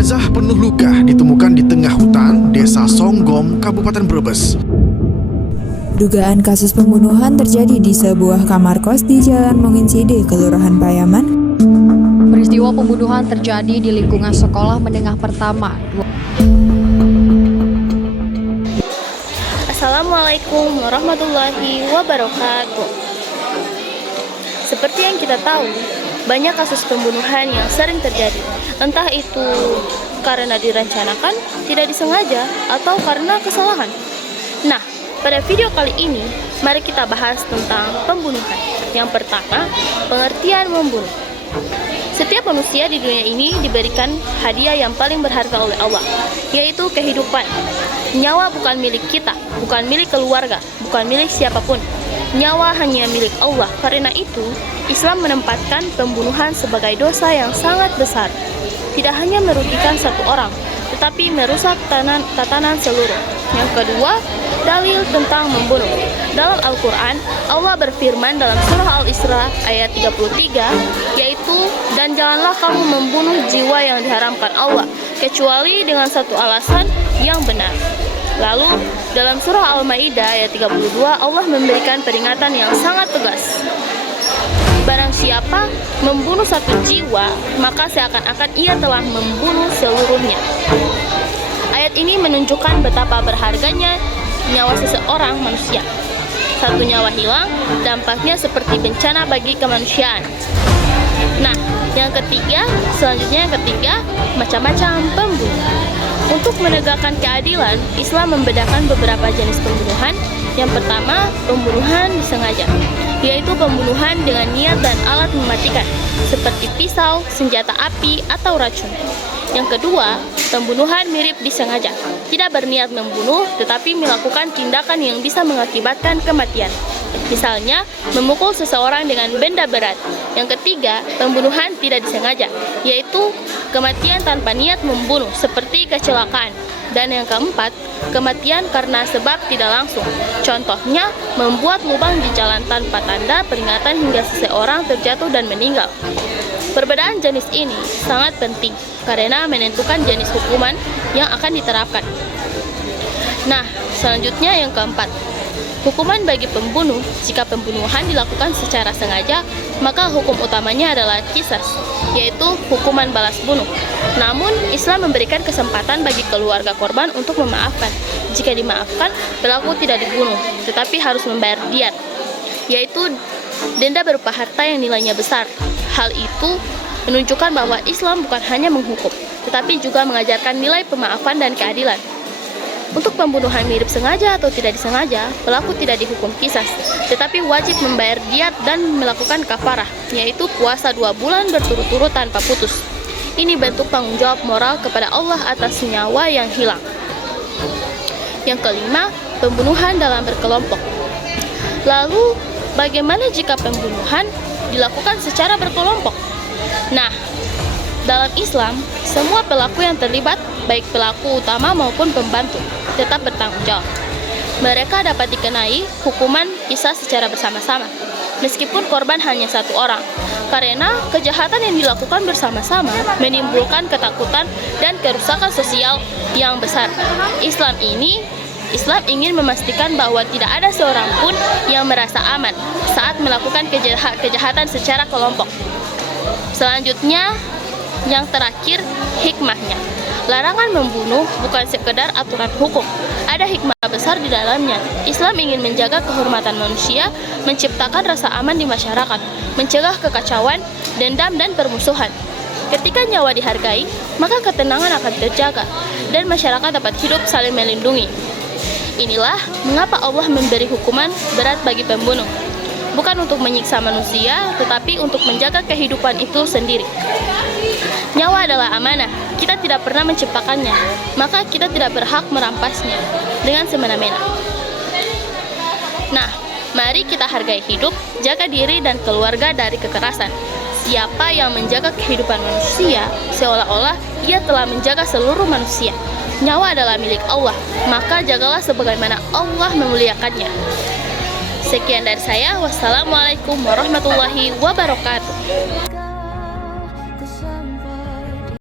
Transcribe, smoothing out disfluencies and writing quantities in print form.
Jenazah penuh luka ditemukan di tengah hutan Desa Songgom, Kabupaten Brebes. Dugaan kasus pembunuhan terjadi di sebuah kamar kos di Jalan Monginside, Kelurahan Payaman. Peristiwa pembunuhan terjadi di lingkungan sekolah menengah pertama. Assalamualaikum warahmatullahi wabarakatuh. Seperti yang kita tahu, banyak kasus pembunuhan yang sering terjadi. Entah itu karena direncanakan, tidak disengaja, atau karena kesalahan. Nah, pada video kali ini, mari kita bahas tentang pembunuhan. Yang pertama, pengertian membunuh. Setiap manusia di dunia ini diberikan hadiah yang paling berharga oleh Allah, yaitu kehidupan. Nyawa bukan milik kita, bukan milik keluarga, bukan milik siapapun. Nyawa hanya milik Allah. Karena itu, Islam menempatkan pembunuhan sebagai dosa yang sangat besar. Tidak hanya merugikan satu orang, tetapi merusak tatanan seluruh. Yang kedua, dalil tentang membunuh. Dalam Al-Quran, Allah berfirman dalam surah Al-Isra ayat 33, yaitu, "Dan janganlah kamu membunuh jiwa yang diharamkan Allah, kecuali dengan satu alasan yang benar." Lalu, dalam surah Al-Maidah ayat 32, Allah memberikan peringatan yang sangat tegas. Barang siapa membunuh satu jiwa, maka seakan-akan ia telah membunuh seluruhnya. Ayat ini menunjukkan betapa berharganya nyawa seseorang manusia. Satu nyawa hilang, dampaknya seperti bencana bagi kemanusiaan. Nah, selanjutnya yang ketiga, macam-macam pembunuhan. Untuk menegakkan keadilan, Islam membedakan beberapa jenis pembunuhan. Yang pertama, pembunuhan disengaja, yaitu pembunuhan dengan niat dan alat mematikan, seperti pisau, senjata api, atau racun. Yang kedua, pembunuhan mirip disengaja, tidak berniat membunuh, tetapi melakukan tindakan yang bisa mengakibatkan kematian. Misalnya, memukul seseorang dengan benda berat. Yang ketiga, pembunuhan tidak disengaja, yaitu kematian tanpa niat membunuh, seperti kecelakaan. Dan yang keempat, kematian karena sebab tidak langsung. Contohnya, membuat lubang di jalan tanpa tanda peringatan hingga seseorang terjatuh dan meninggal. Perbedaan jenis ini sangat penting karena menentukan jenis hukuman yang akan diterapkan. Nah, selanjutnya yang keempat, hukuman bagi pembunuh. Jika pembunuhan dilakukan secara sengaja, maka hukum utamanya adalah qisas, yaitu hukuman balas bunuh. Namun, Islam memberikan kesempatan bagi keluarga korban untuk memaafkan. Jika dimaafkan, pelaku tidak dibunuh, tetapi harus membayar diat, yaitu denda berupa harta yang nilainya besar. Hal itu menunjukkan bahwa Islam bukan hanya menghukum, tetapi juga mengajarkan nilai pemaafan dan keadilan. Untuk pembunuhan mirip sengaja atau tidak disengaja, pelaku tidak dihukum qisas, tetapi wajib membayar diat dan melakukan kafarah, yaitu puasa 2 bulan berturut-turut tanpa putus. Ini bentuk tanggung jawab moral kepada Allah atas nyawa yang hilang. Yang kelima, pembunuhan dalam berkelompok. Lalu, bagaimana jika pembunuhan dilakukan secara berkelompok? Nah, dalam Islam, semua pelaku yang terlibat, baik pelaku utama maupun pembantu, tetap bertanggung jawab. Mereka dapat dikenai hukuman qisas secara bersama-sama, meskipun korban hanya satu orang, karena kejahatan yang dilakukan bersama-sama menimbulkan ketakutan dan kerusakan sosial yang besar. Islam ingin memastikan bahwa tidak ada seorang pun yang merasa aman saat melakukan kejahatan secara kelompok. Selanjutnya, yang terakhir, hikmahnya. Larangan membunuh bukan sekedar aturan hukum. Ada hikmah besar di dalamnya. Islam ingin menjaga kehormatan manusia, menciptakan rasa aman di masyarakat, mencegah kekacauan, dendam, dan permusuhan. Ketika nyawa dihargai, maka ketenangan akan terjaga, dan masyarakat dapat hidup saling melindungi. Inilah mengapa Allah memberi hukuman berat bagi pembunuh. Bukan untuk menyiksa manusia, tetapi untuk menjaga kehidupan itu sendiri. Nyawa adalah amanah, kita tidak pernah menciptakannya, maka kita tidak berhak merampasnya dengan semena-mena. Nah, mari kita hargai hidup, jaga diri dan keluarga dari kekerasan. Siapa yang menjaga kehidupan manusia, seolah-olah ia telah menjaga seluruh manusia. Nyawa adalah milik Allah, maka jagalah sebagaimana Allah memuliakannya. Sekian dari saya, wassalamualaikum warahmatullahi wabarakatuh.